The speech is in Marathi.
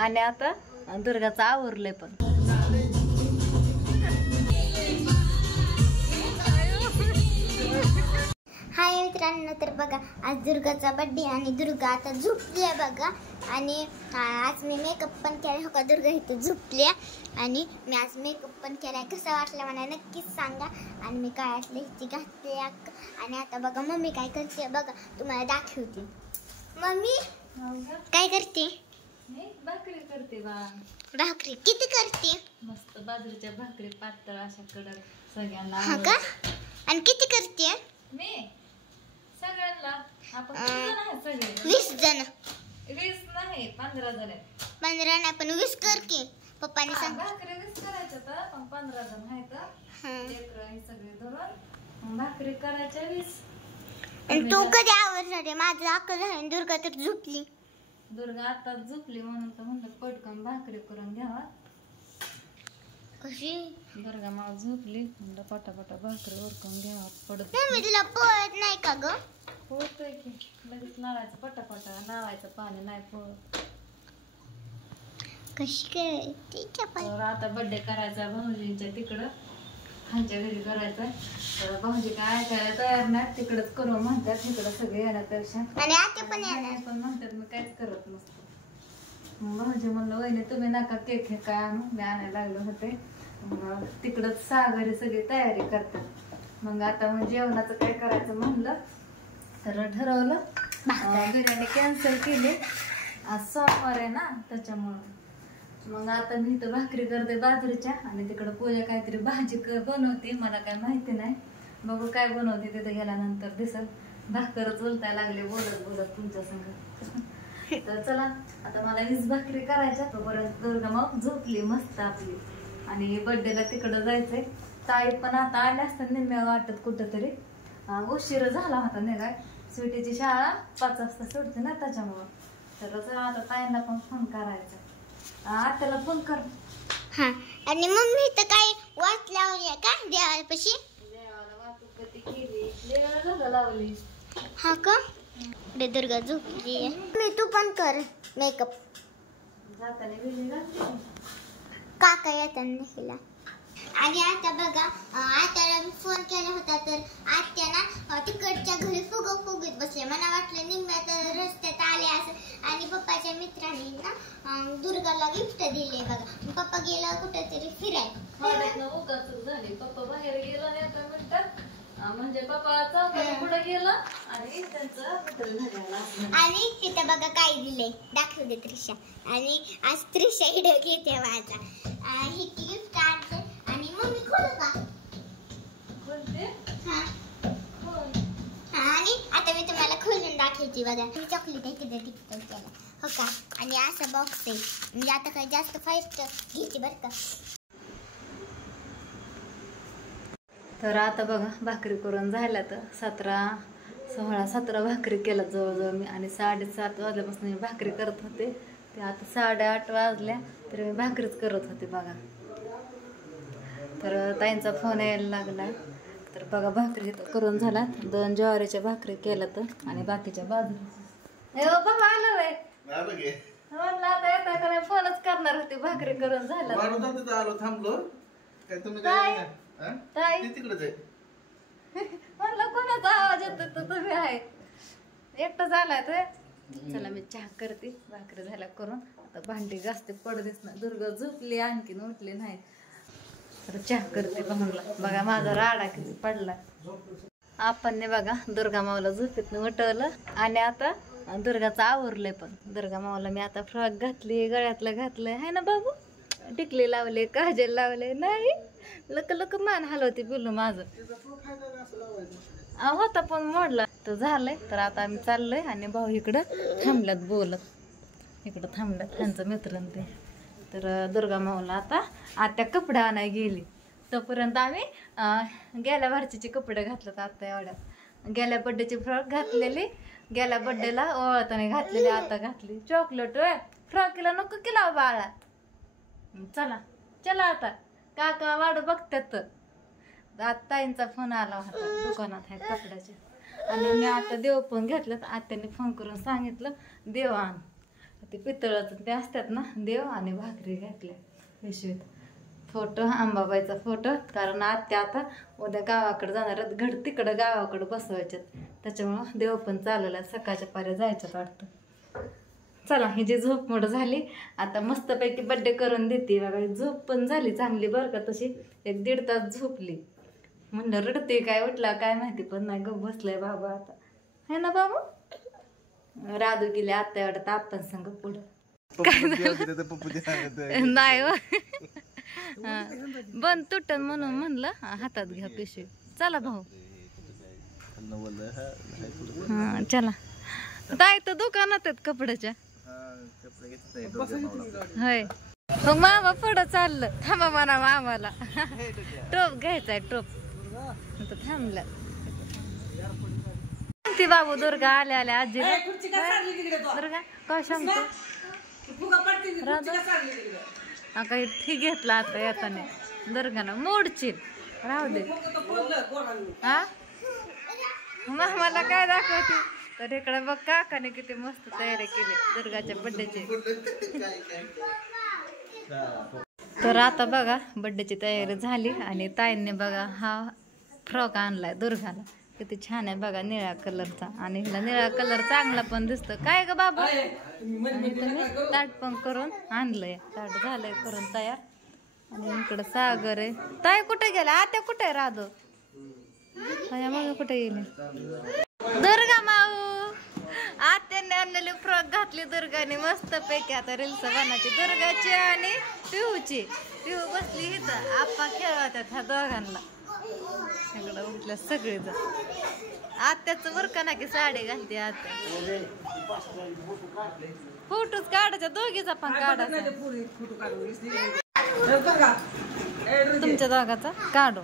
आणि आता दुर्गाचं आवरलंय पण. हाय मित्रांनो, तर बघा आज दुर्गाचा बर्थडे आणि दुर्गा आता झोपली आहे बघा. आणि आज मी मेकअप पण केला. हो का, दुर्गा इथे झोपली आणि मी आज मेकअप पण केलाय. कसा वाटला मला नक्कीच सांगा. आणि मी काय असलं हिची घातली. आणि आता बघा मम्मी काय करते बघा, तुम्हाला दाखवते. मम्मी काय करते? भाकरी करते बा. भाकरी किती करते? मस्त बाजरीच्या भाकरी पातळ अशा कडक सगळ्यांना. हा का? आणि किती करते? मी सगळ्यांना. आपण सगळे 20 जण. 20 नाही, 15 जण आहेत. 15 नाही पण 20 कर की. पप्पाने सांग भाकरी 20 करायच्या तर पण 15 जण आहेत. लेकरं हे सगळे धरून भाकरी करायच्या 20. आणि तू कधी आवरणार आहे? माझं अक्कल झालं. दुर्गा तर झोपली. दुर्गा आता झोपली म्हणून तर म्हणलं पटकन भाकरी करून घ्यावा. कशी? दुर्गा मला झोपली म्हणलं पटापटा भाकरी उरकून घ्यावा. पडत मी तुला पळत नाही का ग? होतंय की लगेच लावायचं पटापटा. लावायचं पाणी नाही पळत. कशी काय? ठीक आहे. तर आता बर्थडे करायचा भाऊजींच्या तिकडं, खालच्या घरी करायचा. तर भाऊजी काय ऐकायला तयार नाही, तिकडच करू म्हणतात. तिकडं सगळे येण्यापेक्षा आणि आता पण येणार पण म्हणतात मी काहीच करत नसतो. मग भाऊजी म्हणलं वहिनी तुम्ही नका केक हे काय आणू, मी आणायला लागले होते. मग तिकडच सागरी सगळी तयारी करतात. मग आता मग जेवणाचं काय करायचं म्हणलं तर ठरवलं. बिर्याणी कॅन्सल केली. आज सोमवार आहे ना त्याच्यामुळं. मग आता मी इथं भाकरी करते बाजरीच्या आणि तिकडं पूजा काहीतरी भाजी बनवते. मला काय माहिती नाही, बघू काय बनवते तिथे गेल्यानंतर दिसल. भाकरच बोलताय लागले बोलत बोलत तुमच्या संग. तर चला आता मला 20 भाकरी करायच्या. तोपर्यंत दुर्गा मग झोपली मस्त आपली. आणि बर्थडेला तिकडं जायचंय. ताई पण आता आल्या असतात निम्म्या वाटत कुठं तरी. उशीर झाला होता निघाय. स्वीटीची शाळा 5 वाजता सुटते ना त्याच्यामुळं. तर चला आता ताईंना पण फोन करायचा. आत्याला फोन कर. हा. आणि मम्मी तर काय वाट लावली का देवापाशी? देवाला वातुकती केली, देवाला लावली. हा का? दुर्गा झोपली. मी तू पण कर मेकअप. जाताना बिझी घातली. काका येताना हिला. आणि आता बघा आत्याला फोन केला होता तर आत्या ना तिकडच्या घरी फुगत बसले. मला वाटलं निम्म्या तर रस्त्यात आले असं. आणि पप्पाच्या मित्रांनी ना दुर्गाला गिफ्ट दिले बघा. पप्पा गेला कुठेतरी फिरायला. उगाच झाली. पप्पा बाहेर गेला नाही आता म्हणतात. म्हणजे पप्पा चौकात पुढे गेला आणि त्यांचं मित्र झालेला. आणि तिथं बघा काय दिले दाखवते त्रिशा. आणि आज त्रिशा हिडो घेते माझा. ही गिफ्ट आणते. आणि मम्मी खोलू का? बोलते हा. आणि आता मी तुम्हाला खोलून दाखवते बघा. चॉकलेट आहे तिथे टिकटॉक केला हो का. आणि असं बॉक्स आहे. म्हणजे आता काही जास्त फास्ट घ्यायची बरं का. तर आता बघा भाकरी करून झाल्या तर 16-17 भाकरी केल्या जवळजवळ मी. आणि 7:30 वाजल्यापासून मी भाकरी करत होते. ते आता 8:30 वाजल्या तर मी भाकरीच करत होते बघा. तर ताईंचा फोन यायला लागला. तर बघा भाकरी करून झाला. 2 ज्वारीच्या भाकरी केल्या तर आणि बाकीच्या बाजूला बाबा आलं वे म्हणलं आता येता का नाही फोनच करणार होते. भाकरी करून झाला थांबलो म्हणलं कोणाचा आवाज येतो तर तुम्ही आहे एकटं झालाय तर. चला मी चहा करते. भाकरी झाल्या करून आता भांडी घासते. पडतेच ना. दुर्गा झोपली आणखीन उठली नाही तर चहा करते. बघा माझा राडा किती पडला. आपण बघा दुर्गा माऊला झोपेतनं उठवलं आणि आता दुर्गाचं आवरलंय पण. दुर्गा माऊला मी आता फ्रॉक घातली, गळ्यातलं घातलंय है ना बाबू. टिकली लावले, काजल लावले. नाही लक लक मान हलवते पिल्लू माझं. होता पण मोडला तर झालंय. तर आता आम्ही चाललोय आणि भाऊ इकडं थांबल्यात बोलत. इकडं थांबल्यात त्यांचं मित्र ते. तर दुर्गा माऊला आता आत्या कपडे आणायला गेली. तोपर्यंत आम्ही गेल्या वर्षीचे कपडे घातलेत. आता एवढ्या गेल्या बड्डेची फ्रॉक घातलेली. गेल्या बड्डेला ओळताने घातलेली. आता घातली चॉकलेट. फ्रॉकीला नको केला बाळा. चला चला आता काका वाढ बघतात. ताईंचा फोन आला होता दुकानात आहे कपड्याचे. आणि मी आता देव पण घेतलं. आत्याने फोन करून सांगितलं देव आण. ते पितळाचं ते असतात ना देव आणि भाकरी घातल्या पिशवीत. फोटो अंबाबाईचा फोटो, कारण आत्या आता उद्या गावाकडे जाणार आहेत, घड तिकडं गावाकडं बसवायच्यात, त्याच्यामुळं देव पण चालवल्या, सकाळच्या पाऱ्या जायच्यात वाटतं. चला ही जी झोप मोड झाली, आता मस्तपैकी बड्डे करून देते बघा. झोप पण झाली चांगली बरं का, तशी 1-1.5 तास झोपली. म्हणलं रडते काय, उठला काय माहिती, पण नाही गप बसलाय बाबा आता, है ना बाबू. राधू गेले आता वाटत आपण संग पुढं नाही बंद तुटन म्हणून म्हणलं हातात घ्या पिशवी. चला भाऊ, हा चला. ताई तर दुकानात आहेत कपड्याच्या. होय मग मामा पुढं चाललं. थांबा म्हणा मामाला टोप घ्यायचाय, टोप थांबला. ती बाबू दुर्गा आल्या आल्या आजी दुर्गा काय सांगतो काही ठीक घेतला आता येताना दुर्गानं मोडची राहू दे. हा मामाला काय दाखवते तर इकडे बघ काकाने किती मस्त तयारी केली दुर्गाच्या बड्डेची. तर आता बघा बड्डेची तयारी झाली आणि ताईंनी बघा हा फ्रॉक आणलाय दुर्गाला. किती छान आहे बघा, निळ्या कलरचा, आणि हिला निळा कलर चांगला पण दिसतो. काय ग बाबा, ताट पण करून आणलंय, ताट झालंय करून तयार. आणि इकडं सागर आहे. ताई कुठे गेला, आत्या कुठे आहे राधो, मग कुठे गेले दुर्गा माऊ. आत्याने आणलेली फ्रॉक घातली दुर्गाने मस्त पैकी. आता रील्स बनायची दुर्गाची आणि पिहूची. पिहू बसली इथं, आप्पा खेळवतात ह्या दोघांना. इकडं उठल्या सगळेजण. आत्याचं वर का ना की साडी घालते आत्या. फोटोच काढायचा दोघीचा पण काढायचा, तुमच्या दोघाचा काढू.